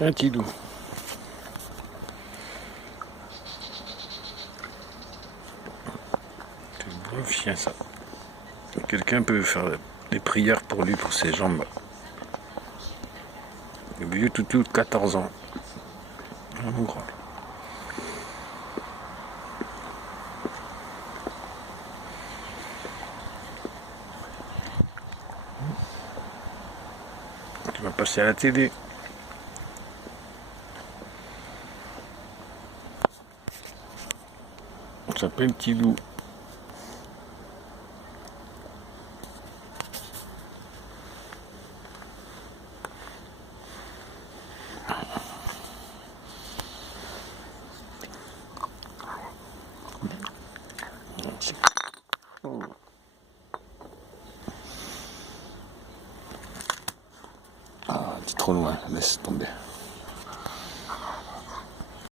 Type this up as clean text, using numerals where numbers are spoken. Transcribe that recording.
Un Tidou. C'est un beau chien ça. Quelqu'un peut faire des prières pour lui, pour ses jambes. Le vieux toutou de 14 ans. Vraiment grand. Tu vas passer à la télé. On s'appelle Tidou. Ah, t'es trop loin, laisse tomber.